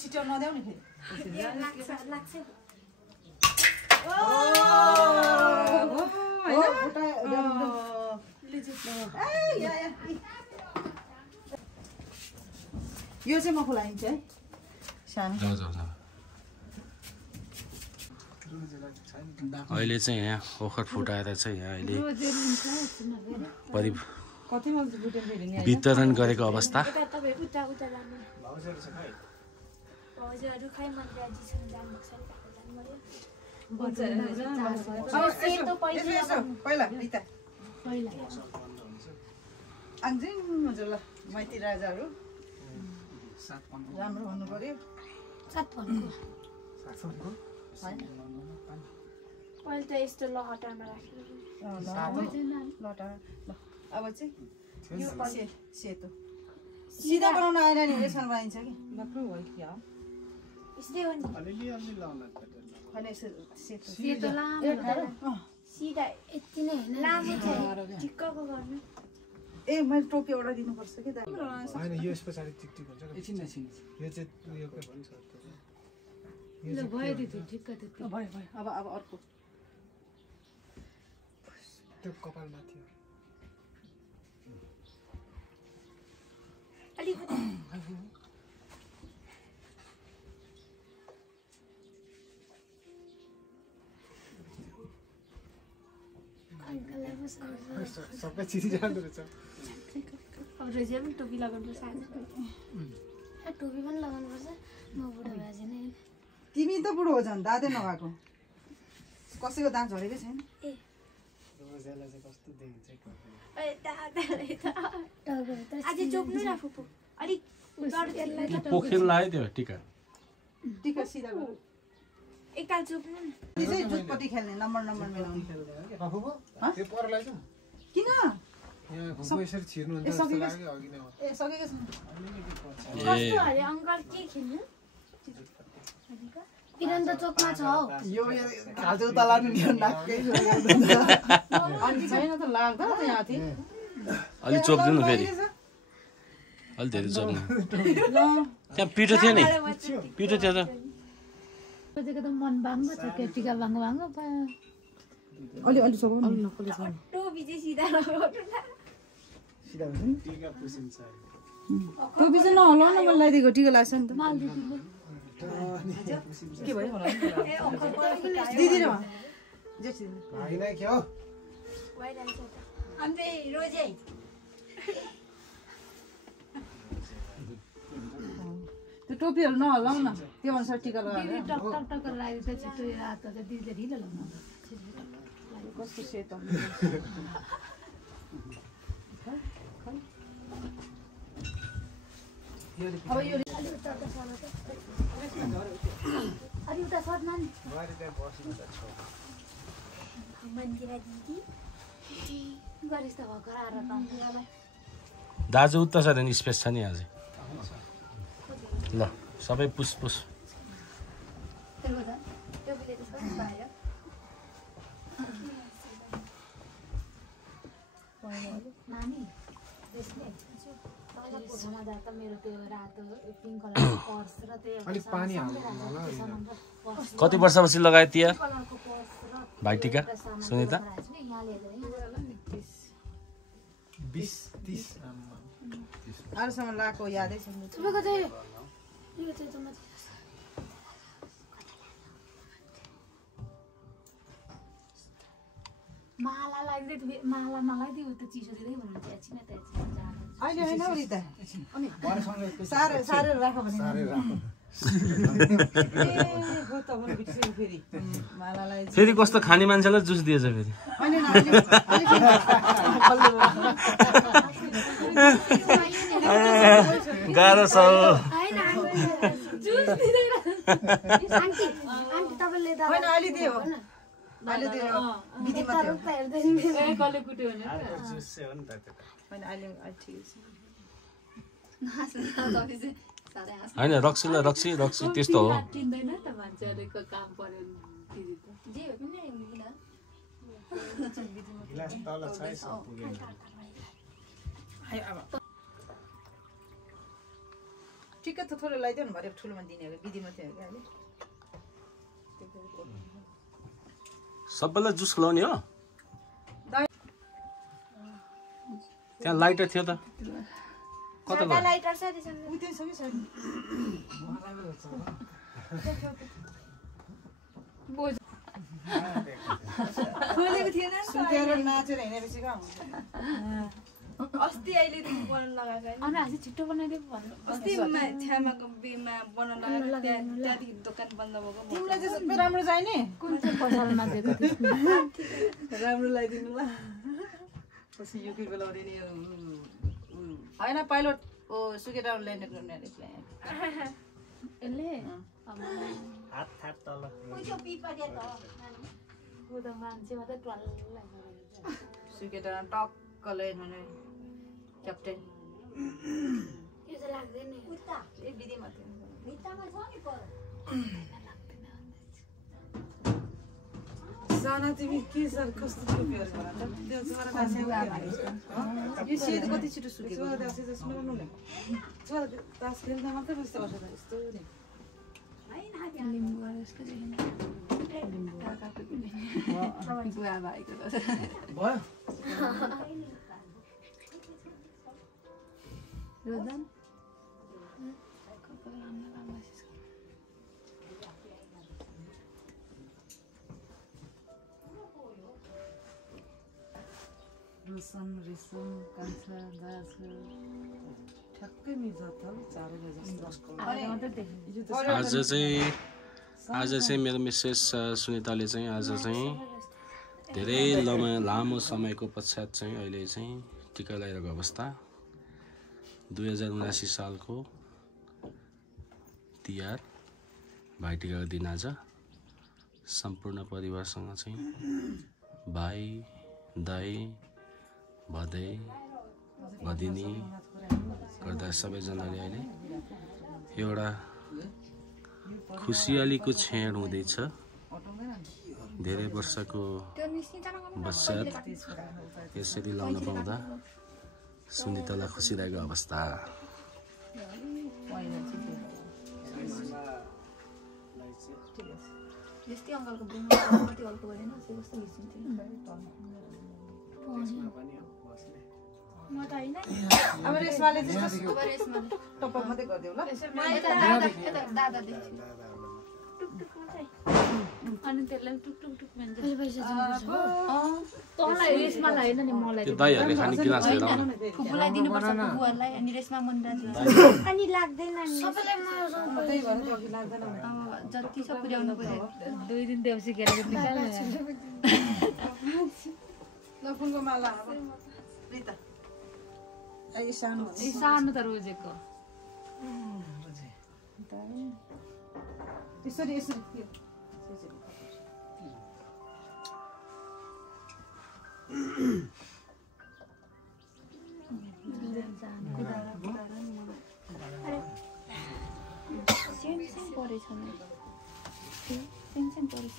छिटो नदेऊ नि फेरि लाग्छ यो चाहिँ म खुलाइन्छ है सानो अहिले चाहिँ यहाँ ओखर फुटाएर चाहिँ यहाँ अहिले वितरण गरेको अवस्था ल माइती राजाहरू राम्रो हुनु पर्यो पहिले त यस्तो लहटामा राख्नु अब चाहिँ यो सेतो सिधा बनाउन आएन नि यसमा बनाइन्छ कि यस्तै हो नि सेतो सिधा यति नै लामो चाहिँ ठिक्कको गर्नु ए मैले टोपी एउटा दिनुपर्छ कि हैन यो यस पछाडी टिकटिक हुन्छ के एकछिन यो चाहिँ उयो के भन्छ ल भयो दिदी ठिक्क त्यो भयो अब अर्को त्यो कपालमा थियो अलिकति सबै चिज जान्दो रहेछ अब रोजिया पनि टोपी लगाउनुपर्छ टोपी पनि लगाउनुपर्छ म बुढो भएपछि नै तिमी त बुढो हो झन् दाँतै नभएको कसैको दाँत झरेकै छैन रोजेलाई चाहिँ कस्तो देखिन्छ आज चोप्नु न फुपू अलिक पोखेर लाग्यो त्यो टिका टिका सिधा गर्नु एकताल चोप्नु न यो चाहिँ जुटपट्टि खेल्ने नम्बर मिलाउने त्यो परलाई त किन यहाँ घुम्नु यसरी छिर्नु हुन्छ जस्तो लाग्यो अघि नै ए सकेको छैन कस्तो अरे अंकल के खेल्नु किरन्त चोकमा छ हौ यो खाल्चो उता लाग्नु नि नाकै अनि छैन त लाग्दा त यहाँ थिए अलि चोप्दिनु फेरि अलि धेरै चोप्नु त्यहाँ पिठो थियो नि पिठो थियो त खोजेको त मन बाङ्गो छ के टिका बाङ्गो अलि सब नक्कली छ टोपी चाहिँ सिधा लगाउनु न सिधा हुन्छ नि टिका पुसिन्छ टोपी चाहिँ नहल्ला न मलाई लगाइदिएको टिका लाग्छ नि त के भयो होला दिदी र जेसी हैन के हो अन्ते रोजे त्यो टोपीहरु नहल्लाउ न त्यो अनुसार टिका लगाएर टक टक लाग्यो त छिटो रात त दिदीले ढिलो लगाउनु कस्तो सेतो अब यो अलि उता सर्नु नि बारी त्यहाँ बस्नु त छ मन्दिरा दिदी गरिस् त भर्खर आएर त दाजु उता छ नि स्पेस छ नि आज ल सबै पुस नानी मेरो त्यो रातो पिङ्क कलरको पर्स र त्यो अलि पानी हाल्नु होला कति वर्षपछि लगाए तिहार भाइटिका सुनिता 20-30 आजसम्म लाको यादै छैन तपाईँको चाहिँ यो चाहिँ जम्मा माला लगाइदियो माला नलाइदियो त चिसो दिँदै भन्नुहुन्छ एकछिन त अहिले हैन उरी त अनि सारे राख भने हो त भने बिर्सिनु फेरि मालालाई फेरि कस्तो खाने मान्छेलाई जुस दिएछ फेरि हैन गाह्रो छ जुस दिँदैन आन्टी तपाईले त हैन अहिले दियो अहिले दियो बिदिमा थियो कसले कुट्यो भने जुस चाहिँ हो नि त त्यो हैन अहिले ठिक छ होइन रक्सी त्यस्तो हो किन्दैन त मान्छेहरुको काम पर्यो दिदी त जे हो पनि गिलास तल छ है सब पुगेन हाय अब ठिक्क थोरै लगाइदियो नि भरे ठुलोमा दिने हो विधिमा थियो कि अहिले सबैलाई जुस खुलाउने हो त्यहाँ लाइटर थियो त कता गयो लाइटर छ त्यसमा उतै छ कि छैन खोलेको थिएन सुकेर नाचेर हिँडेपछि कहाँ हुन्छ अस्ति अहिलेदेखि बनाउन लगाएको अनि आज छिटो बनाइदिएको भन्नु अस्ति छ्यामाको बिहेमा बनाउन लगाएको त्यहाँदेखि दोकान बन्द भएको तिमीलाई चाहिँ सबै राम्रो चाहिने कुन चाहिँ पसलमा दिएको त्यसमा राम्रो लगाइदिनु ल पछि यो कि बेला नि होइन पाइलट ओ सुकेर ल्यान्ड गर्ने रिप्लाई यसले हात थाट तल ऊ त मान्छे मात्रै ट्वाल्लै सुकेर टक्कले भने क्याप्टेन यो चाहिँ लाग्दैन ए विधिमा थियो साना तिमी के सर कस्तो टोपीहरू भन्छ त्यो छोरा दासी यो सेतो कति छिटो सुक्यो छोरा दासी त सुनाउनु नि छोरा तास खेल्दा मात्रै बस्दा बस्छ यस्तो नि लिम्बू यसको बुवा भएको भयो रोदन रोशन रेशम कान्छा दाजु ठ्याक्कै मिल्छ त चारै जस्तो आज चाहिँ मेरो मिसेस सुनिताले चाहिँ आज चाहिँ धेरै लामो समयको पश्चात चाहिँ अहिले चाहिँ टिका लगाइरहेको अवस्था 2079 सालको तिहार भाइटिकाको दिन आज सम्पूर्ण परिवारसँग चाहिँ भाइ दाइ भदै भदिनी गर्दा सबैजनाले अहिले एउटा खुसियालीको क्षण हुँदैछ धेरै वर्षको पश्चात यसरी लाउन पाउँदा सुनितालाई खुसी लागेको अवस्था यस्तै अङ्कलको बुढो कति हल्को भएन कस्तो हिँड्थ्यो म त होइन अब रेसमाले त्यस्तो टपक मात्रै गरिदेऊ ल दादा देख्छु अनि त्यसलाई टुक टुक भन्छ तँलाई रेसमालाई होइन नि मलाई त्यो दाइहरूले खाने गिलास लिएर आउनु फुपूलाई दिनुपर्छ फुपूहरूलाई अनि रेसमा मनराज अनि लाग्दैन सबैलाई त्यही भएर त अघि लाग्दैन जति सब पुर्याउनु पर्यो 2 दिन देउसी खेलेर निकाल्नु ल फुलको माला अब प्रिता ए सानो सानो त रोजेको यसरी यसरी सेम परेछ नि सेम परेछ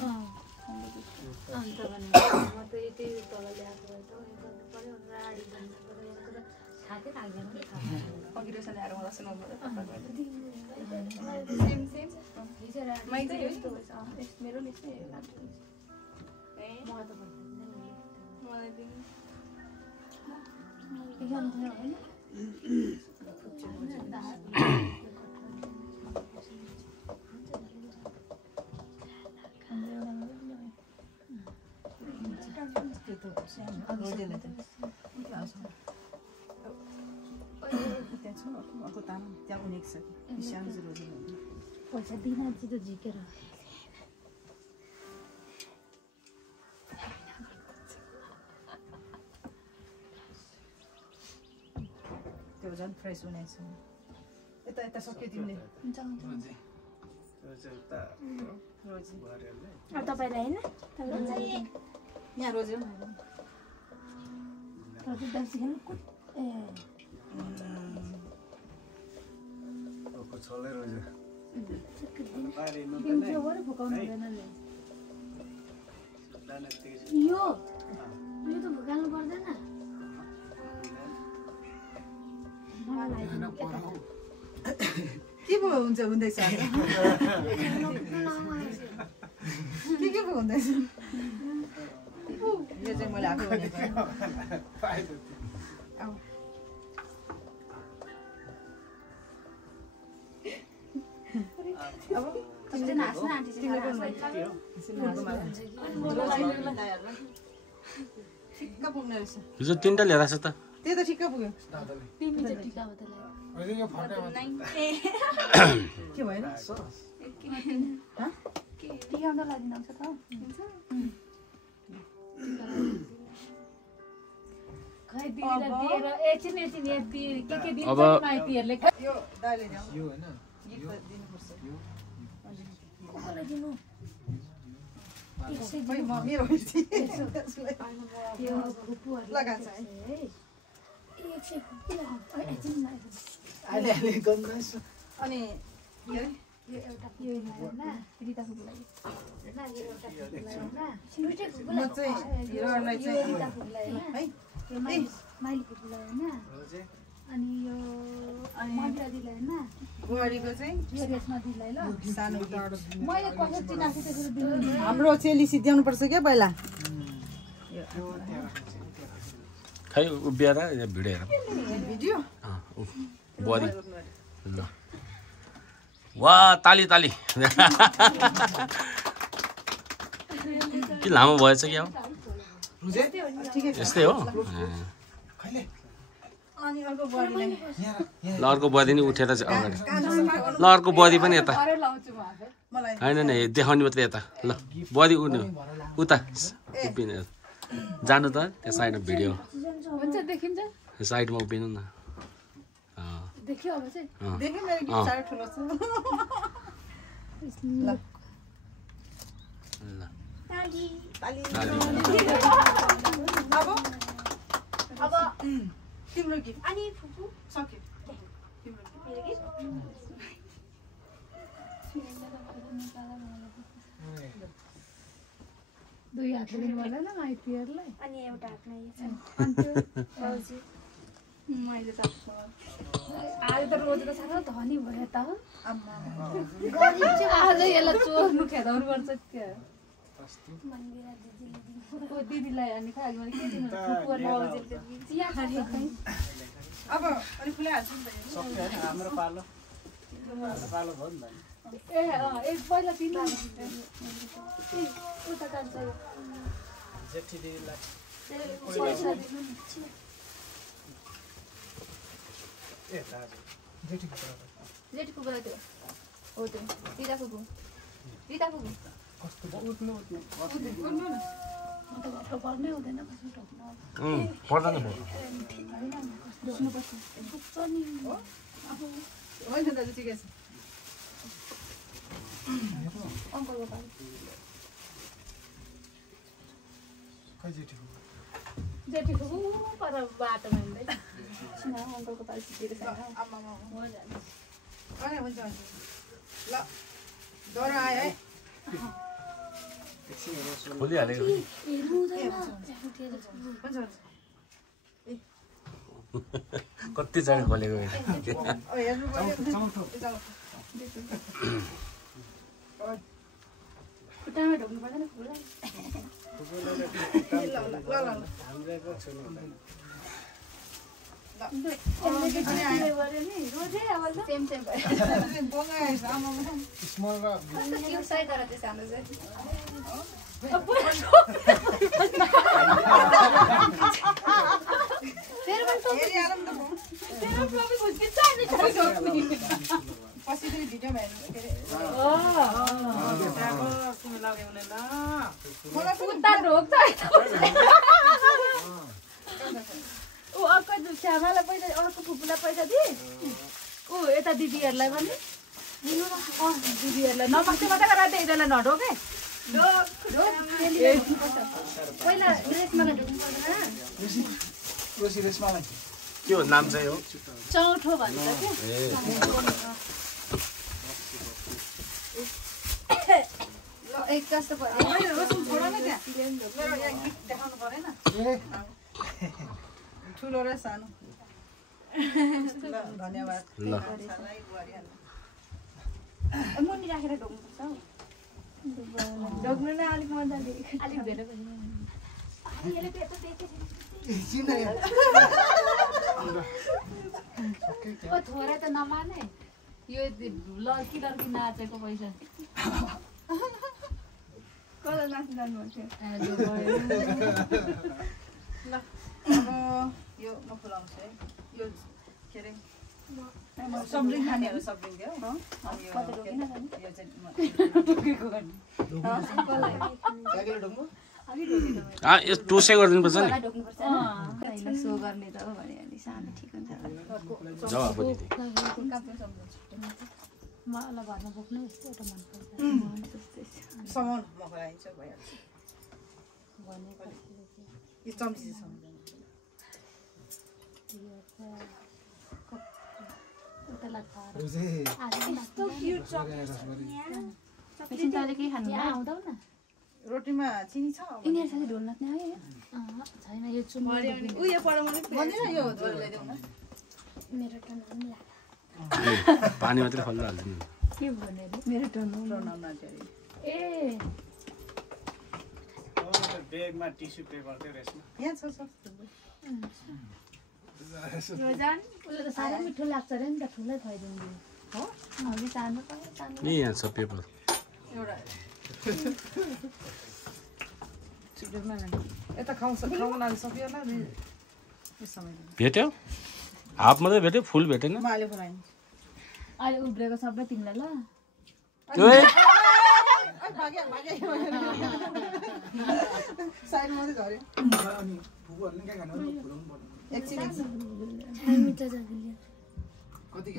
अन्त भने म त यति तल ल्याएको भए त गर्नु पर्यो राडी जान्छ थाकै लाग्दैन अघि रोसा ल्याएर मलाई सुनाउनु सेम माइक चाहिँ यस्तो भएछ मेरो यस्तै मलाई त मलाई दिनु होइन पैसा दिन चाहिँ त झिकेर त्यो झन् फ्रेस हुनेछ यता यता सक्यो तिमीले तपाईँलाई होइन यहाँ रोज्यो यो त भुकाल्नु पर्दैन के पो हुन्छ हुँदैछ के पो हुँदैछ यो चाहिँ मैले आफै ठिक्क पुग्ने रहेछ हिजो 3टा ल्याएर छ त त्यही त ठिक्क पुग्यो के भएन अब यो दाइले ल्याऊ यो हैन गीत दिनुपर्छ खै म मेरो लगान्छ है अहिले अहिले गन्दैछ अनि के अरे म चाहिँ हिरोहरूलाई चाहिँ है बुहारीको चाहिँ सानो हाम्रो चेली सिद्ध्याउनु पर्छ क्या पहिला खै उभिएर भिडियो हेर भिडियो बुहारी ल वाह ताली ताली के लामो भएछ क्या हो यस्तै हो अनि अर्को बुहारीलाई ल अर्को बुहारी नि उठेर चाहिँ अगाडि ल अर्को बुहारी पनि यता मलाई होइन नि देखाउने मात्रै यता ल बुहारी उठ्नु उता उभिनु जानु त त्यो साइडमा भिडियो साइडमा उभिनु न देखियो अब चाहिँ देख्यो मेरो गीत साह्रो ठुलो छ ल ल ताली ताली अब तिम्रो गीत अनि फुफु सक्यो तिम्रो गीत दुई हातले दिनु पर्दैन माइतीहरूलाई अनि एउटा हातमा यो छ मैले त आज त रोज त साह्रो धनी भयो त आम्मा गरिब चाहिँ आज यसलाई चोर्नु खेदाउनु पर्छ क्या मन्दिरा दिदीले दिनु ओ दिदीलाई अनि खाली मैले के दिनु फुफुहरूले चिया खाने अब अनि खुलाइहाल्छु नि त सक्यो हैन हाम्रो पालो पालो भयो नि त ए एक पहिला दिनु उता जान्छ यो जेठी दिदीलाई पैसा दिनु नि ए दाजु जेठी कुरा जेठीको गयो त्यो हो त्यो दिदा फुफु कस्तो उठ्नु उठ्नु न म त घरको पर्नै हुँदैन बस्नु टोक्नु पर्दैन भयो बस्नुपर्छ पुग्छ नि होइन दाजु ठिकै छ अङ्कलको पालो खै जेठी जेठी फुफु पर बाटोमा हिँड्दै अङ्कलको पालो सिकेर आम्मा अनि हुन्छ ल डर आयो है खोलिहालेको हेर्नु हुँदैन हुन्छ कति चाँडो खोलेको हेर्नु पर्यो खुट्टामा ढोक्नु पर्दैन फुललाई सेम सेम भयो स्मल र यो साइड तर त्यो सानो चाहिँ पछि फेरि भिडियोमा ऊ अर्को श्यामालाई पैसा अर्को फुपूलाई पैसा दिए ऊ यता दिदीहरूलाई पनि दिदीहरूलाई नमस्ते मात्रै गरेर यिनीहरूलाई नढोके पहिला ड्रेसमा ढोक्नु पर्दैन रोसी रेसमालाई के हो नाम चाहिँ हो चौथो भन्छ ए एक जस्तो पर्यो देखाउनु परेन ठुलो र सानो ल धन्यवाद ल मुनि राखेर ढोक्नुपर्छ हौ ढोक्नु नै अलिक मजाले अलिक धेरै पनि यसले पेट देखेछ ओ थोरै त नमाने यो लड्की लड्की नाचेको पैसा कसलाई नाच्नु जानुभएको ल अब यो म खुलाउँछु है यो के अरे सब्रिङ खानेहरू सब्रिङ क्या कति ढोकिन जाने यो चाहिँ ढोकेको गर्ने यो टोसे गरिदिनुपर्छ नि ढोक्नुपर्छ होइन सो गर्ने त हो भने अलि सानो ठिक हुन्छ जवाब पनि मलाई घरमा बोक्नु यस्तो एउटा मनपर्छ समाउन म खुलाइदिन्छु भइहाल्छ यो चम्ची चाहिँ यस्तो क्युट चकलेट एकछिन तैँले केही खानु आउँदा न रोटीमा चिनी छ यिनीहरू साथी ढोल नाच्ने आयो छैन यो चुम्मा उयो पर भन्दैन यो ल्याइदेऊ न मेरो टर्न लाग्यो पानी मात्रै खल्ला हाल्दिनु के भने मेरो टर्न ए ब्यागमा टिस्यु पेपर थियो यसमा यहाँ छ रोजान उसले त साह्रै मिठो लाग्छ अरे नि त ठुलै खुवाइदिनु हो अघि सानो नि यहाँ छ पेपर एउटा यता खाउन सक्यो होला नि भेट्यो हाफ मात्रै भेट्यो फुल भेटेन म अहिले खुलाइदिन्छु अहिले उब्रेको सबै तिमीलाई ल साइड मात्रै झऱ्यो एकछिन मिठो जागिल्यो कति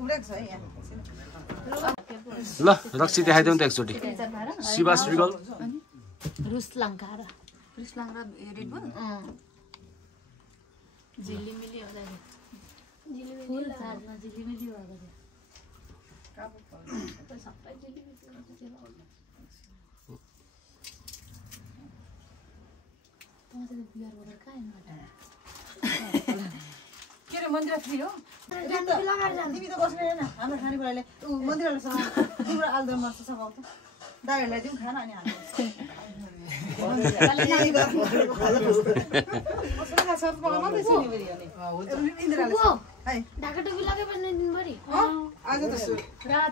उब्रेको छ है यहाँ ल रक्सी देखाइदेऊ नि त एकचोटि शिवास रिगल रुसलङ्का र कृष्णाङ र रेड बुल झिलिमिली होला फुल चार्जमा झिलिमिली भएको थियो सबै झिलिमिली बिहारबाट कहाँ के अरे मन्दिर फ्री हो तिमी त बस्नु हेर्न हाम्रो खानेकुराले मन्दिरहरूसँग तिम्रो आलुदम मर्छ सघाउ त दाइहरूलाई दिउँ खाना अनि ढाका टोपी लगाएपछि दिनभरि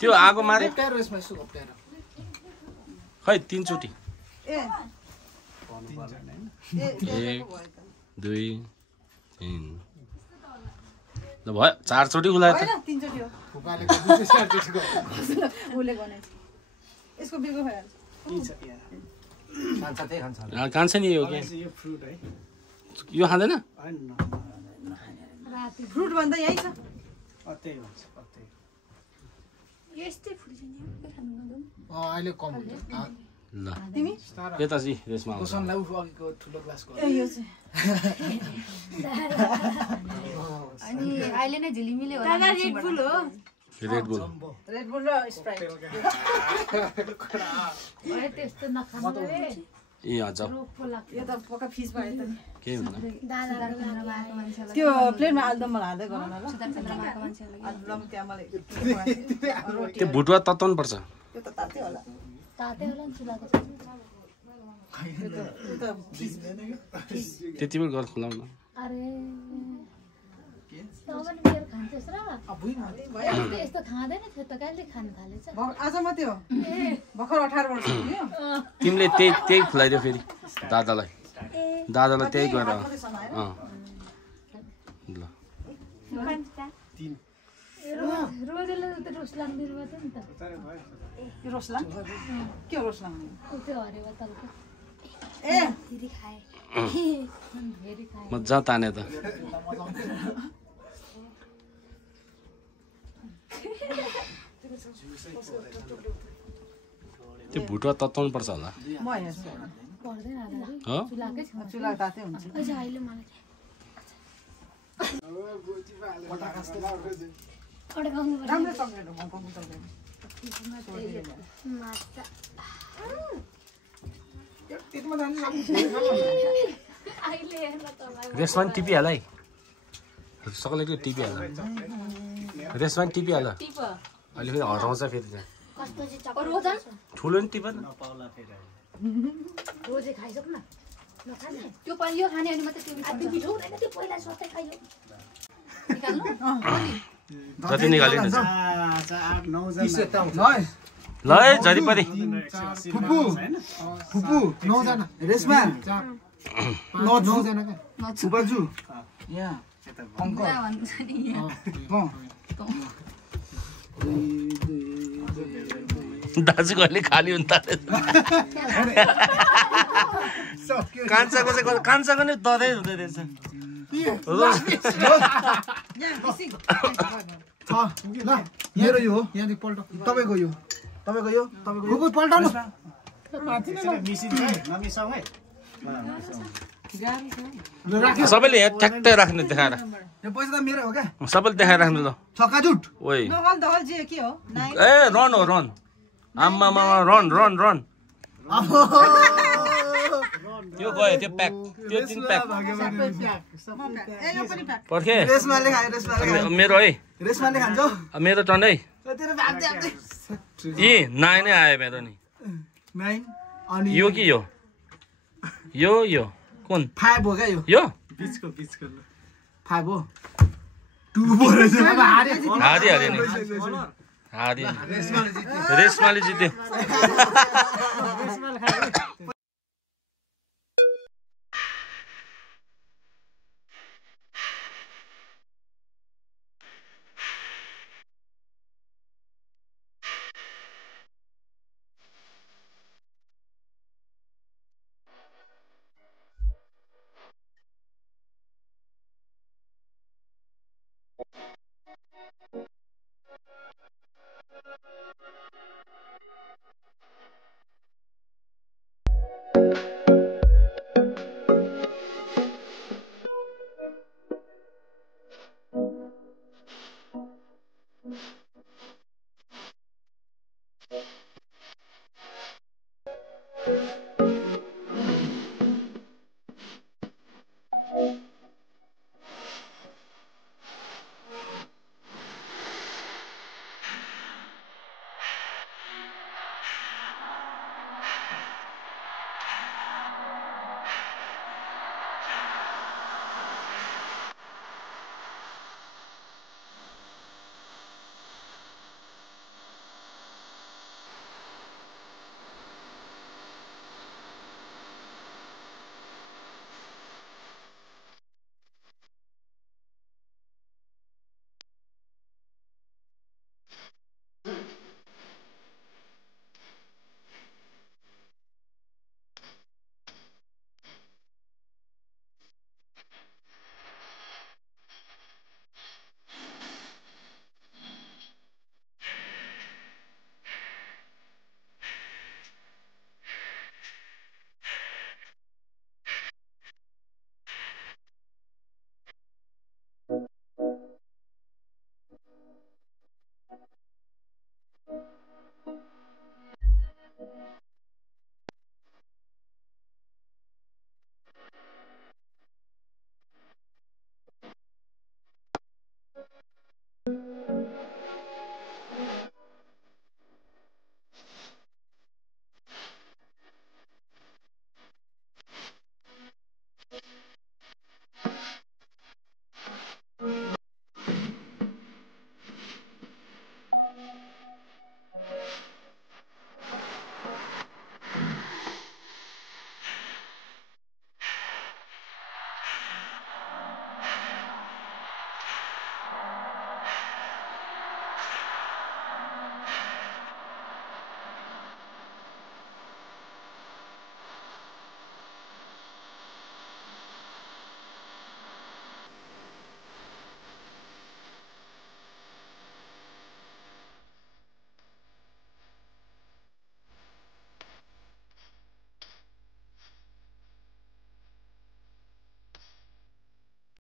त्यो आगो मारे खै 3 चोटि 1 2 3 ल भयो 4 चोटि खुलायो त 3 चोटि हो यसको बिगो भइहाल्छ कान्छ नि यो के यो फ्रुट है यो खाँदैन फ्रुट भन्दा यही छ अत्तै हुन्छ अत्तै यस्तै फुल्छ नि अहिले कम ल तिमी यता चाहिँ रेसमा आउँछ कोसनलाई उफ अघिको ठुलो ग्लासको ए यो चाहिँ अनि अहिले नै झिलिमिली होला रेड बुल हो रेड बुल र स्प्राइट अरे त्यस्तो नखानु रे ए हजुर रोगको लाग्छ यो त पक्का फिस भयो त नि केही हुँदैन त्यो प्लेटमा आलुदम मलाई हाल्दै गरौँ न ल चन्द्रमाको मान्छेलाई आलुदम त्यहाँ मलाई त्यो भुटुवा तताउनु पर्छ त्यो त तातै होला तातै होला नि चुलाको त्यो त फिस त्यति बेला गर खुलाउन अरे तँलाई बियर खान्छस् र यस्तो खाँदैन थियो त कहिले खान थालेछ आज मात्रै हो भर्खर 18 वर्ष पुग्यो तिमीले त्यही खुलाइदियो फेरि दादालाई त्यही गरेर ल रोजेले त रुसलाङ दिनुभएको थियो नि त यो रोसलाङ के हो रोसलाङ त्यो हरेवा तलको ए फेरि खाए फेरि खाए मजा ताने त त्यो भुटुवा तताउनु पर्छ होला म हेर्छु पर्दैन होला हो चुलाकै छेउमा चुला तातै हुन्छ अझ अहिले मलाई अड्काउनु पर्छ राम्रो चक्लेट हो हङकङको चक्लेट माछा अहिले हेर्न तँलाई रेसमा पनि टिपिहाल है सकलेको टिपिहाल रेसमा पनि टिपिहाल टिप अहिले फेरि हराउँछ फेरि चाहिँ कस्तो चाहिँ चक्कर रोजा ठुलो नि टिप रोजे खाइसक्नु न नखाने त्यो पनि यो खाने अनि मात्रै त्यो मिठो हुँदैन त्यो पहिला सबै खाइयो निकाल्नु जति निकाल्यो नि ल है जति पनि फुपू 9 जना रेशमा 9 जना का फुपाजु यहाँ अंकल दाजु कहिले खाली हुन्छ कान्छाको नि ददै हुँदै रहेछ मेरो यो हो यहाँ पल्ट तपाईको यो फुपू पल्टाउनु सबैले यहाँ ठ्याक्कै राख्ने देखाएर यो पैसा त मेरो हो क्या सबैले देखाएर राख्नु ल छक्काजुट ओइ नगल दगल जे के हो नाइ ए रन हो रन आम्मामा रन रन रन त्यो गयो त्यो प्याक त्यो 3 प्याक ए यो पनि प्याक पर्खे रेशमाले खायो मेरो है रेशमाले खान्छौ मेरो टन है तेरो भाग जाप्दै यी 9 नै आयो मेरो नि 9 अनि यो कि यो कुन 5 हो क्या यो पिचको 5 हो 2 हो रहेछ अब हारी नि हारी रेसमाले जित्यो